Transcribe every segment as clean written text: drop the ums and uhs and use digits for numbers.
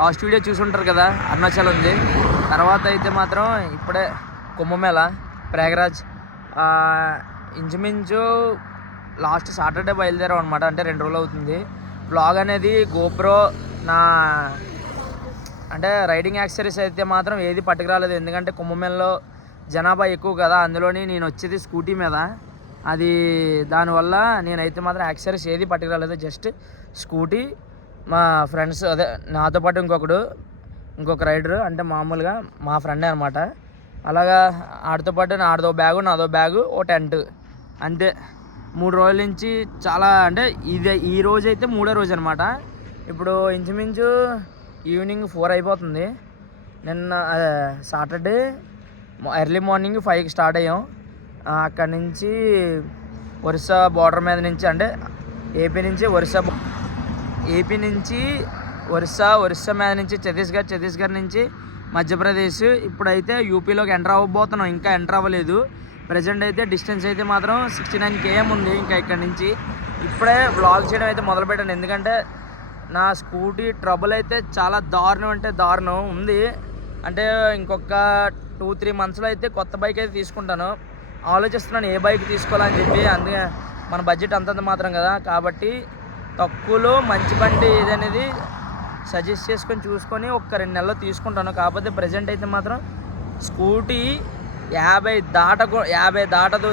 Last video చూసుంటారు కదా, అరుణాచల్ ఉంది. తర్వాత అయితే మాత్రం ఇప్పుడే కుంభమేళ ప్రయాగరాజ్. ఇంచుమించు లాస్ట్ సాటర్డే బయలుదేరాం అనమాట. అంటే 2 రోజులు అవుతుంది. బ్లాగ్ అనేది గోప్రో నా అంటే రైడింగ్ యాక్సెసరీస్ అయితే మాత్రం ఏది పట్టుకురాలేదు. ఎందుకంటే కుంభమేళలో జనాభా ఎక్కువ కదా, అందులోని నేను వచ్చేది స్కూటీ మీద. అది దానివల్ల నేనైతే మాత్రం యాక్సెసరీస్ ఏది పట్టుకురాలేదు. జస్ట్ స్కూటీ, మా ఫ్రెండ్స్, అదే నాతో పాటు ఇంకొక రైడరు, అంటే మామూలుగా మా ఫ్రెండే అనమాట. అలాగా ఆడితో పాటు ఆడదో బ్యాగు, నాదో బ్యాగు, ఓ టెంట్, అంతే. 3 రోజుల నుంచి చాలా, అంటే ఈ రోజు అయితే 3వ రోజు అనమాట. ఇప్పుడు ఇంచుమించు ఈవినింగ్ 4 అయిపోతుంది. నిన్న సాటర్డే ఎర్లీ మార్నింగ్ 5కి స్టార్ట్ అయ్యాం. అక్కడి నుంచి ఒరిస్సా బార్డర్ మీద నుంచి, అంటే ఏపీ నుంచి ఒరిస్సా మీద నుంచి ఛత్తీస్గఢ్ నుంచి మధ్యప్రదేశ్. ఇప్పుడైతే యూపీలోకి ఎంటర్ అవ్వబోతున్నాం. ఇంకా ఎంటర్ అవ్వలేదు. ప్రజెంట్ అయితే డిస్టెన్స్ అయితే మాత్రం 69 km ఉంది. ఇంకా ఇక్కడ నుంచి ఇప్పుడే వ్లాగ్ చేయడం అయితే మొదలుపెట్టాను. ఎందుకంటే నా స్కూటీ ట్రబుల్ అయితే చాలా దారుణం ఉంది. అంటే ఇంకొక 2-3 మంత్స్లో అయితే కొత్త బైక్ అయితే తీసుకుంటాను. ఆలోచిస్తున్నాను ఏ బైక్ తీసుకోవాలని చెప్పి. అందుకే మన బడ్జెట్ అంతంత మాత్రం కదా, కాబట్టి తక్కువలో మంచి బండి ఏదనేది సజెస్ట్ చేసుకొని చూసుకొని ఒక 2 నెలల్లో తీసుకుంటాను. కాకపోతే ప్రజెంట్ అయితే మాత్రం స్కూటీ 50 దాటదు.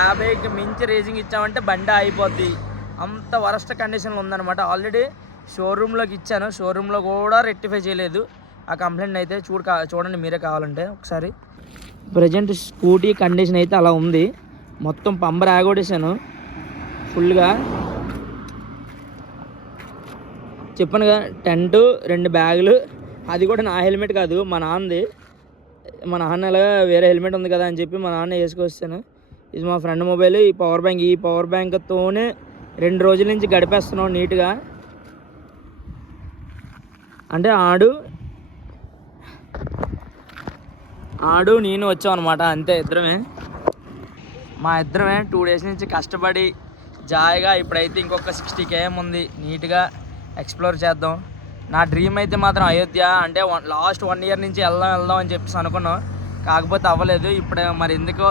50కి మించి రేసింగ్ ఇచ్చామంటే బండి అయిపోద్ది. అంత వరస్ట్ కండిషన్లో ఉందన్నమాట. ఆల్రెడీ షోరూంలోకి ఇచ్చాను, షోరూంలో కూడా రెక్టిఫై చేయలేదు ఆ కంప్లైంట్ అయితే. చూడండి మీరే కావాలంటే ఒకసారి. ప్రజెంట్ స్కూటీ కండిషన్ అయితే అలా ఉంది. మొత్తం పంబర్ ఆగొడేసాను ఫుల్గా. చెప్పాను కదా, టెంటు, 2 బ్యాగులు, అది కూడా నా హెల్మెట్ కాదు, మా నాన్నది. మా నాన్న అలాగా వేరే హెల్మెట్ ఉంది కదా అని చెప్పి మా నాన్న వేసుకొస్తాను. ఇది మా ఫ్రెండ్ మొబైల్. ఈ పవర్ బ్యాంక్తోనే 2 రోజుల నుంచి గడిపేస్తున్నాం నీట్గా. అంటే ఆడు నేను వచ్చాం అనమాట, అంతే. మా ఇద్దరమే 2 డేస్ నుంచి కష్టపడి జాయిగా ఇప్పుడైతే ఇంకొక 60 km ఉంది. నీట్గా ఎక్స్ప్లోర్ చేద్దాం. నా డ్రీమ్ అయితే మాత్రం అయోధ్య. అంటే లాస్ట్ 1 year నుంచి వెళ్దాం అని చెప్పేసి అనుకున్నాం. కాకపోతే అవ్వలేదు. ఇప్పుడు మరి ఎందుకో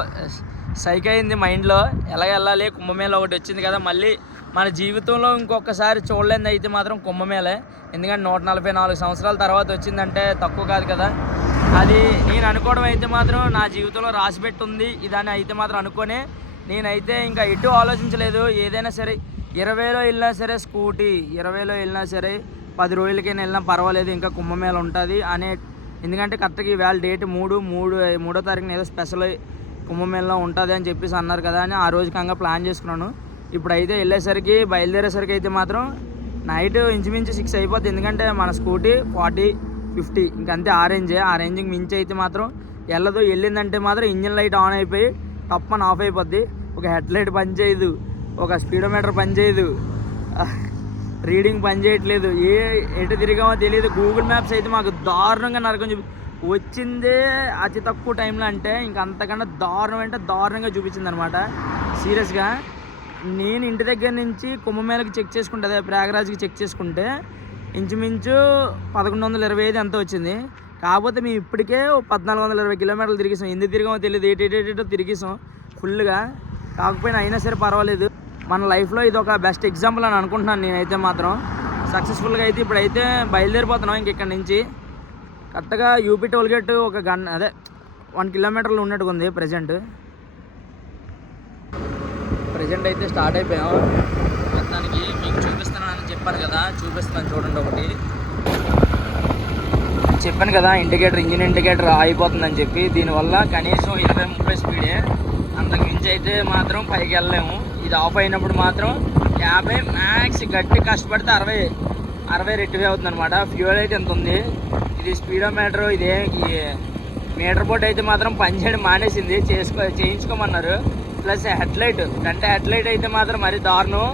సైక్ అయింది మైండ్లో, ఎలా వెళ్ళాలి. కుంభమేళ ఒకటి వచ్చింది కదా, మళ్ళీ మన జీవితంలో ఇంకొకసారి చూడలేనిది అయితే మాత్రం కుంభమేళే. ఎందుకంటే 144 సంవత్సరాల తర్వాత వచ్చిందంటే తక్కువ కాదు కదా. అది నేను అనుకోవడం అయితే మాత్రం నా జీవితంలో రాసిపెట్టుంది ఇదని అయితే మాత్రం అనుకోనే నేనైతే ఇంకా ఎటు ఆలోచించలేదు. ఏదైనా సరే 20లో వెళ్ళినా సరే స్కూటీ, 20లో వెళ్ళినా సరే 10 రోజులకైనా వెళ్ళినా పర్వాలేదు, ఇంకా కుంభమేళ ఉంటుంది అనే. ఎందుకంటే కరెక్ట్గా ఈవేళ డేట్ 3వ తారీఖున ఏదో స్పెషల్ కుంభమేళలో ఉంటుంది అని చెప్పేసి అన్నారు కదా అని ఆ రోజు కంగా ప్లాన్ చేసుకున్నాను. ఇప్పుడైతే బయలుదేరేసరికి అయితే మాత్రం నైట్ ఇంచుమించు 6 అయిపోద్ది. ఎందుకంటే మన స్కూటీ 40-50 ఇంకంతే. ఆ రేంజ్కి మించి అయితే మాత్రం వెళ్ళదు. వెళ్ళిందంటే మాత్రం ఇంజిన్ లైట్ ఆన్ అయిపోయి తప్పని ఆఫ్ అయిపోద్ది. ఒక హెడ్ లైట్ పనిచేయదు, ఒక స్పీడోమీటర్ పనిచేయదు, రీడింగ్ పని చేయట్లేదు, ఎటు తిరిగామో తెలియదు. గూగుల్ మ్యాప్స్ అయితే మాకు దారుణంగా నరకం వచ్చిందే అతి తక్కువ టైంలో. అంటే ఇంక అంతకన్నా దారుణంగా చూపించింది అనమాట. సీరియస్గా నేను ఇంటి దగ్గర నుంచి కుంభమేళకి చెక్ చేసుకుంటే, అదే ప్రయాగరాజ్కి చెక్ చేసుకుంటే ఇంచుమించు 1125 ఎంతో వచ్చింది. కాకపోతే మేము ఇప్పటికే 1420 కిలోమీటర్లు తిరిగేసాం. ఎందుకు తిరిగామో తెలియదు, ఏటేటో తిరిగేసాం ఫుల్గా. కాకపోయినా అయినా సరే పర్వాలేదు. మన లైఫ్లో ఇది ఒక బెస్ట్ ఎగ్జాంపుల్ అని అనుకుంటున్నాను నేనైతే మాత్రం. సక్సెస్ఫుల్గా అయితే ఇప్పుడైతే బయలుదేరిపోతున్నాం. ఇక్కడ నుంచి కరెక్ట్గా యూపీ టోల్గేట్ ఒక 1 కిలోమీటర్లు ఉన్నట్టుగా ఉంది. ప్రజెంట్ అయితే స్టార్ట్ అయిపోయాం. మొత్తానికి మీకు చూపిస్తానని చెప్పాను కదా, చూపిస్తాను చూడండి. ఒకటి చెప్పాను కదా, ఇంజిన్ ఇండికేటర్ అయిపోతుందని చెప్పి. దీనివల్ల కనీసం 20-30 స్పీడే, అంతకు మించి అయితే మాత్రం పైకి వెళ్ళలేము. ఇది ఆఫ్ అయినప్పుడు మాత్రం 50 మ్యాక్స్. గట్టి కష్టపడితే 60 రెట్టివే అవుతుంది అనమాట. ఫ్యూయల్ అయితే ఎంత ఉంది. ఇది స్పీడోమీటర్, ఇదే మీటర్ బోర్డ్ అయితే మాత్రం పనిచేయడం మానేసింది. చేయించుకోమన్నారు. ప్లస్ హెడ్లైట్, హెడ్లైట్ అయితే మాత్రం మరి దారుణం.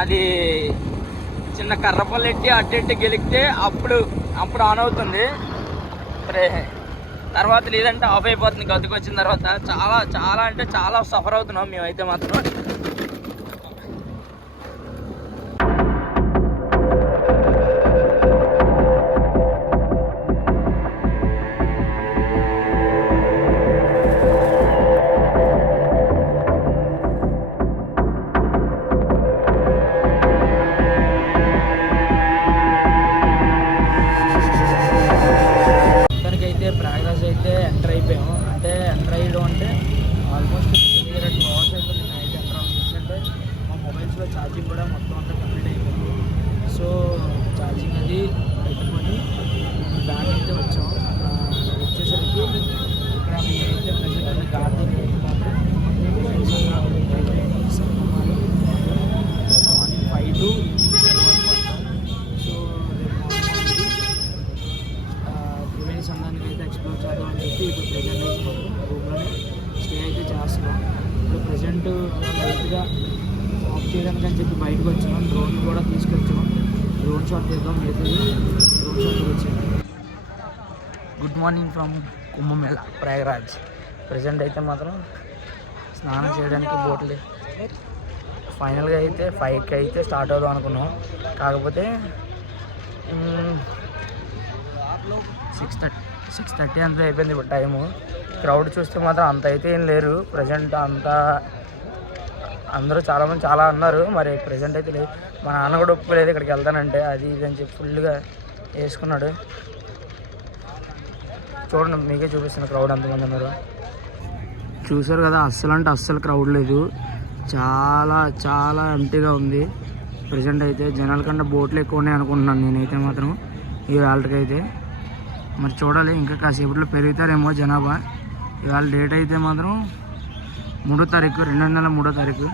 అది చిన్న కర్రపల్లి ఎట్టి అట్టెట్టి గెలిగితే అప్పుడు ఆన్ అవుతుంది. తర్వాత లేదంటే ఆఫ్ అయిపోతుంది. గతుకు వచ్చిన తర్వాత చాలా అంటే చాలా సఫర్ అవుతున్నాం మేమైతే మాత్రం. ఇప్పుడు ప్రజెంట్ అయితే మాత్రం రూమ్లోనే స్టే అయితే చేస్తున్నాం. ఇప్పుడు ప్రజెంట్ లైట్గా ఆఫ్ చేయడానికి అని చెప్పి బయటకు వచ్చినాం. డ్రోన్ కూడా తీసుకొచ్చాం. డ్రోన్ షాట్ చేద్దాం అయితే డ్రోన్ షాట్ వచ్చాను. Good morning from Kumbh Mela Prayagraj. Present అయితే మాత్రం స్నానం చేయడానికి బోట్లు ఫైనల్గా అయితే 5కి అయితే స్టార్ట్ అవుదాం అనుకున్నాం. కాకపోతే 6:30 అంతా అయిపోయింది ఇప్పుడు టైము. క్రౌడ్ చూస్తే మాత్రం అంత అయితే ఏం లేరు ప్రజెంట్. అంతా అందరూ చాలామంది చాలా అన్నారు, మరి ప్రజెంట్ అయితే లేదు. మా నాన్న కూడా ఒప్పుకోలేదు ఇక్కడికి వెళ్తానంటే, అది ఇది అని చెప్పి ఫుల్గా వేసుకున్నాడు. చూడండి, మీకే చూపిస్తున్న క్రౌడ్ ఎంతమంది ఉన్నారు చూసారు కదా. అస్సలు అంటే అస్సలు క్రౌడ్ లేదు, చాలా చాలా ఎంటీగా ఉంది ప్రజెంట్ అయితే. జనాల కన్నా బోట్లు ఎక్కువ ఉన్నాయి అనుకుంటున్నాను నేనైతే మాత్రం ఈ వేళకి అయితే. మరి చూడాలి, ఇంకా కాసేపట్లో పెరుగుతారేమో జనాభా. ఇవాళ డేట్ అయితే మాత్రం 3వ తారీఖు 2003వ తారీఖు.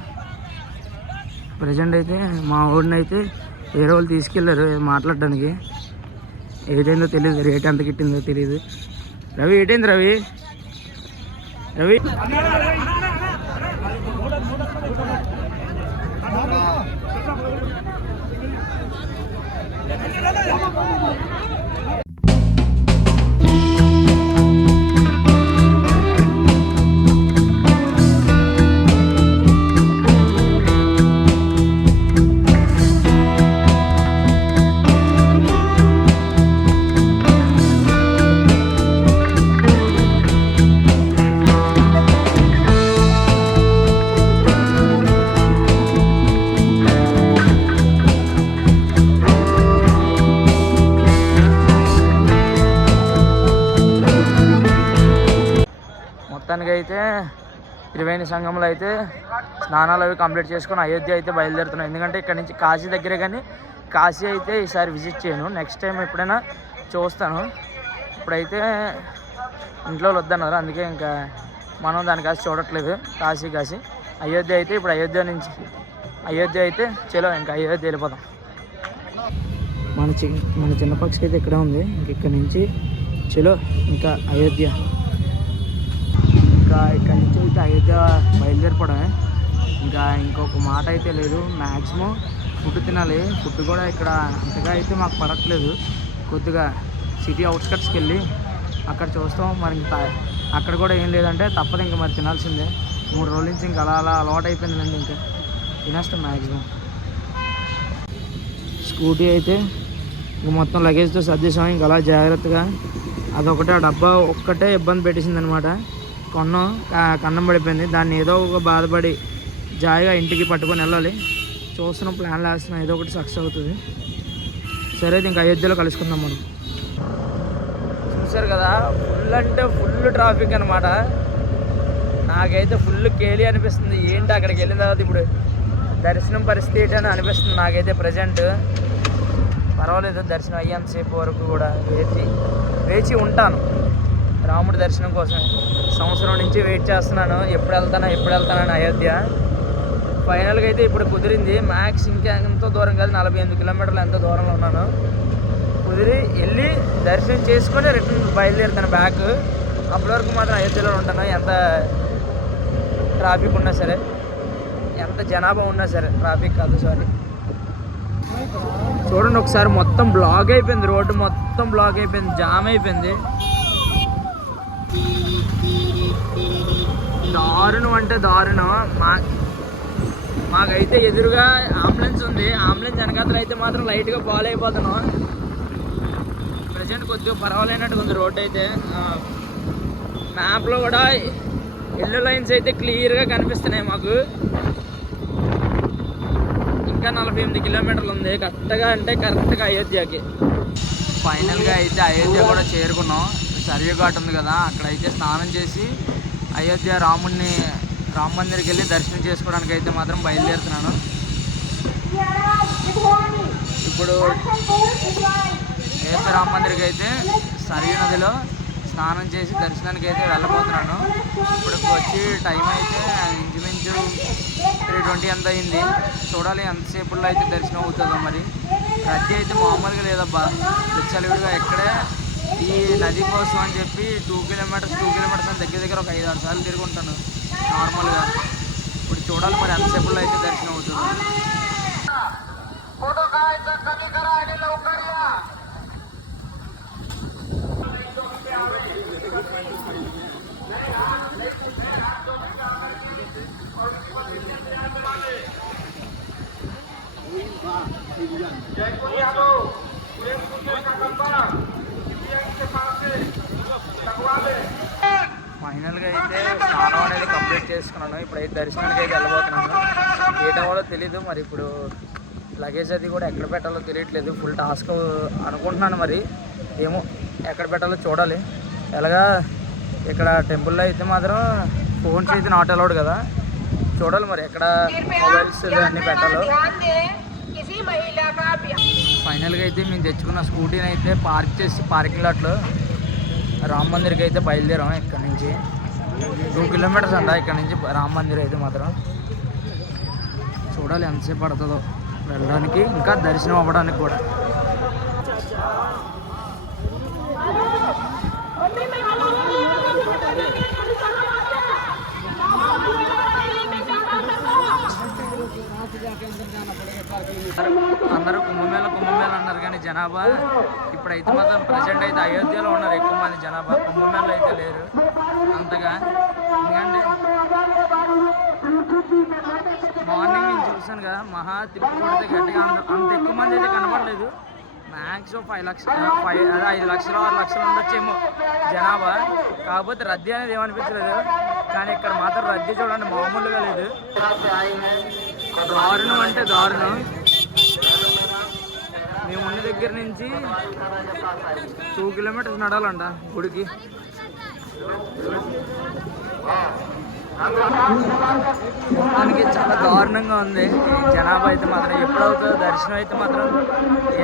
ప్రజెంట్ అయితే మా ఊరిని అయితే వేరే వాళ్ళు తీసుకెళ్ళారు మాట్లాడడానికి. ఏదైందో తెలియదు, రేట్ ఎంత గిట్టిందో తెలియదు. రవి ఏటైంది రవి? రవి అయితే త్రివేణి సంఘంలో అయితే స్నానాలు అవి కంప్లీట్ చేసుకొని అయోధ్య అయితే బయలుదేరుతున్నాం. ఎందుకంటే ఇక్కడ నుంచి కాశీ దగ్గరే, కానీ కాశీ అయితే ఈసారి విజిట్ చేయను. నెక్స్ట్ టైం ఎప్పుడైనా చూస్తాను. ఇప్పుడైతే ఇంట్లో వద్దన్నారు, అందుకే ఇంకా మనం దాని కాసి చూడట్లేదు. కాశీ అయోధ్య అయితే ఇప్పుడు అయోధ్య అయితే చలో ఇంకా అయోధ్య వెళ్ళిపోతాం. మన చిన్న పక్షి అయితే ఇక్కడే ఉంది. ఇంక ఇక్కడ నుంచి చలో ఇంకా అయోధ్య. ఇంకా ఇక్కడి నుంచి అయితే అయోధ్య బయలుదేరిపోవడమే. ఇంకా ఇంకొక మాట అయితే లేదు. మ్యాక్సిమం ఫుడ్ తినాలి. ఫుడ్ కూడా ఇక్కడ అంతగా అయితే మాకు పడట్లేదు. కొద్దిగా సిటీ అవుట్స్కట్స్కి వెళ్ళి అక్కడ చూస్తాం. మరి ఇంకా అక్కడ కూడా ఏం లేదంటే తప్పదు, ఇంకా మరి తినాల్సిందే. 3 రోజుల నుంచి ఇంకా అలా అలవాటు అయిపోయిందండి. ఇంకా తినేస్తాం మ్యాక్సిమం. స్కూటీ అయితే ఇంక మొత్తం లగేజ్తో సర్దేశాం. ఇంకా అలా జాగ్రత్తగా అదొకటే, ఆ డబ్బా ఒక్కటే ఇబ్బంది పెట్టేసింది అనమాట. కన్నం పడిపోయింది. దాన్ని ఏదో ఒక బాధపడి జాయిగా ఇంటికి పట్టుకొని వెళ్ళాలి. చూస్తున్నాం, ప్లాన్లు వేస్తున్నాం, ఏదో ఒకటి సక్సెస్ అవుతుంది. సరే అయితే ఇంకా అయోధ్యలో కలుసుకుందాం మనం. చూసారు కదా, ఫుల్ అంటే ఫుల్ ట్రాఫిక్ అనమాట. నాకైతే ఫుల్ కేలి అనిపిస్తుంది. ఏంటి అక్కడికి వెళ్ళిన తర్వాత ఇప్పుడు దర్శనం పరిస్థితి ఏంటని అనిపిస్తుంది నాకైతే ప్రజెంట్. పర్వాలేదు, దర్శనం అయ్యేంతసేపు వరకు కూడా వేచి ఉంటాను రాముడి దర్శనం కోసం. సంవత్సరం నుంచి వెయిట్ చేస్తున్నాను, ఎప్పుడు వెళ్తానని అయోధ్య. ఫైనల్గా అయితే ఇప్పుడు కుదిరింది. మ్యాక్స్ ఇంకా ఎంతో దూరం కాదు, 48 కిలోమీటర్లు ఎంతో దూరంలో ఉన్నాను. కుదిరి వెళ్ళి దర్శనం చేసుకొని రిటర్న్ బయలుదేరుతాను బ్యాక్. అప్పటి వరకు మాత్రం అయోధ్యలో ఉంటాను. ఎంత ట్రాఫిక్ ఉన్నా సరే, ఎంత జనాభా ఉన్నా సరే, ట్రాఫిక్ కాదు సారీ. చూడండి ఒకసారి, మొత్తం బ్లాక్ అయిపోయింది, రోడ్డు మొత్తం బ్లాక్ అయిపోయింది, జామ్ అయిపోయింది. దారుణం అంటే దారుణం. మాకైతే ఎదురుగా అంబులెన్స్ ఉంది. అంబులెన్స్ వెనకాతలు అయితే మాత్రం లైట్గా ఫాలో అయిపోతున్నాం. ప్రజెంట్ కొద్దిగా పర్వాలేనట్టుగా ఉంది రోడ్ అయితే. మ్యాప్లో కూడా ఎల్లో లైన్స్ అయితే క్లియర్గా కనిపిస్తున్నాయి మాకు. ఇంకా 48 కిలోమీటర్లు ఉంది కరెక్ట్గా అయోధ్యకి. ఫైనల్గా అయితే అయోధ్య కూడా చేరుకున్నాం. సర్వే ఘాట్ ఉంది కదా, అక్కడైతే స్నానం చేసి అయోధ్య రామ మందిర్కి వెళ్ళి దర్శనం చేసుకోవడానికి అయితే మాత్రం బయలుదేరుతున్నాను. ఇప్పుడు అయోధ్య రామ మందిర్కి అయితే సరియు నదిలో స్నానం చేసి దర్శనానికి అయితే వెళ్ళబోతున్నాను. ఇప్పుడు వచ్చి టైం అయితే ఇంచుమించు 3:20 ఎంత అయింది. చూడాలి ఎంతసేపుల్లో అయితే దర్శనం అవుతుందో. మరి రద్దీ అయితే మామూలుగా లేదబ్బా, విచ్చలవిడిగా ఎక్కడే ఈ నది కోసం అని చెప్పి 2 కిలోమీటర్స్ అని దగ్గర ఒక 5-6 సార్లు తిరుగుంటాను నార్మల్గా. ఇప్పుడు చూడాలి మరి ఎంతసేపులో అయితే దర్శనం అవుతుంది. ఫైనల్గా అయితే స్నానం అనేది కంప్లీట్ చేసుకున్నాను. ఇప్పుడైతే దర్శనానికి అయితే వెళ్ళబోతున్నాను. ఏటవాలో తెలీదు మరి. ఇప్పుడు లగేజ్ అది కూడా ఎక్కడ పెట్టాలో తెలియట్లేదు. ఫుల్ టాస్క్ అనుకుంటున్నాను. మరి ఏమో ఎక్కడ పెట్టాలో చూడాలి. ఎలాగా ఇక్కడ టెంపుల్లో అయితే మాత్రం ఫోన్స్ అయితే నాట్ అలౌడ్ కదా. చూడాలి మరి ఎక్కడ మొబైల్స్ అన్నీ పెట్టాలో. ఫైనల్గా అయితే మేము తెచ్చుకున్న స్కూటీని అయితే పార్క్ చేసి పార్కింగ్ లాట్లో రామ్ మందిర్కి అయితే బయలుదేరాం. ఇక్కడ నుంచి 2 కిలోమీటర్స్ అంట ఇక్కడ నుంచి రామ్ మందిర్ అయితే మాత్రం. చూడాలి ఎంతసేపు పడుతుందో వెళ్ళడానికి, ఇంకా దర్శనం అవ్వడానికి కూడా. అందరూ కుంభమేళ అన్నారు కానీ జనాభా ఇప్పుడైతే మాత్రం ప్రజెంట్ అయితే అయోధ్యలో ఉన్నారు ఎక్కువ మంది జనాభా. కుంభమేళలో అయితే లేరు అంతగా. ఎందుకంటే మార్నింగ్ నేను చూసాను కదా, మహా తిరుపతి కొడితే గట్టిగా అంత ఎక్కువ మంది అయితే కనపడలేదు. మ్యాక్సిమం 5 లక్షలు 5 లక్షలు 6 లక్షలు ఉండొచ్చేమో జనాభా. కాకపోతే రద్దీ అనేది ఏమనిపించలేదు. కానీ ఇక్కడ మాత్రం రద్దీ చూడండి మామూలుగా లేదు. దారుణం అంటే దారుణం. మేము ఉన్న దగ్గర నుంచి 2 కిలోమీటర్స్ నడాలంట గుడికి. దానికి చాలా దారుణంగా ఉంది జనాభా అయితే మాత్రం. ఎప్పుడవుతుందో దర్శనం అయితే మాత్రం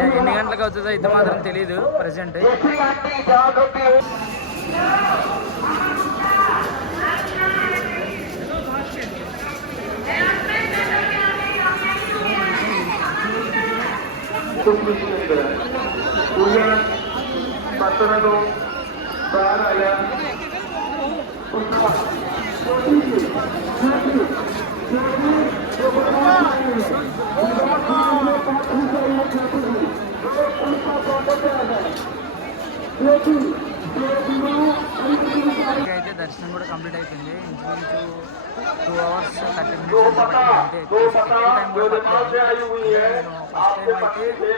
ఎన్ని గంటలకు అవుతుందో అయితే మాత్రం తెలీదు ప్రజెంట్. అయితే దర్శనం కూడా కంప్లీట్ అయిపోయింది. ఇంచుమించు 2 hours 30 minutes అంటే ఎక్కువ టైం కూడా పట్టలేదు. నేను ఫస్ట్ టైం అయితే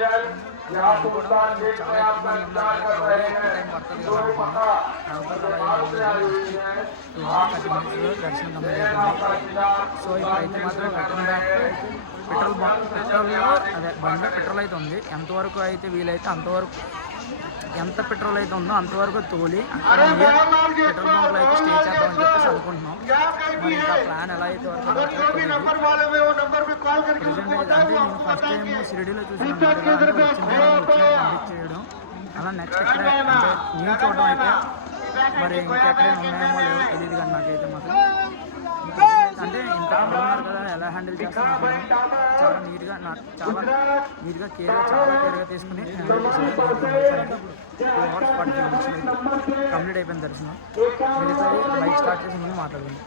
చాలా ఎక్కువ మంది ఉన్నారు, ఎక్కువ టైం పడుతుంది కదా అనుకున్నాను. 2 hours 30 minutes దర్శనం కంప్లీట్ అయిపోయింది. సో ఇప్పుడైతే మాత్రం రిటర్న్ బ్యాక్ పెట్రోల్లో అదే బండిలో పెట్రోల్ అయితే ఉంది. ఎంతవరకు అయితే వీలైతే అంతవరకు, ఎంత పెట్రోల్ అయితే ఉందో అంతవరకు తోలి అక్కడ పెట్రోల్ బంక్లో అయితే స్టే చేద్దామని చెప్పేసి అనుకుంటున్నాం. మరి ఇంకా ప్లాన్ ఎలా అయితే వరకు ప్రజెంట్ అయితే అంటే నేను ఫస్ట్ టైం షిరిడీలో చూసిన పంపించేయడం అలా నెక్స్ట్ ఎక్కడ అంటే నేను చూడడం అయితే మరి ఇంకెక్కడైనా ఉన్నాయేమో లేవో తెలియదు. కానీ నాకైతే మాత్రం అంటే ఇంత ఉన్నారు కదా ఎలా హ్యాండిల్ చేస్తాను చాలా నీట్గా కేర్గా తీసుకుని హ్యాండిల్ చేశాను. 2 hours 40 minutes కంప్లీట్ అయిపోయిన దర్శనం. మిగతా బైక్ స్టార్ట్ చేసి ముందు మాట్లాడుకుందాం.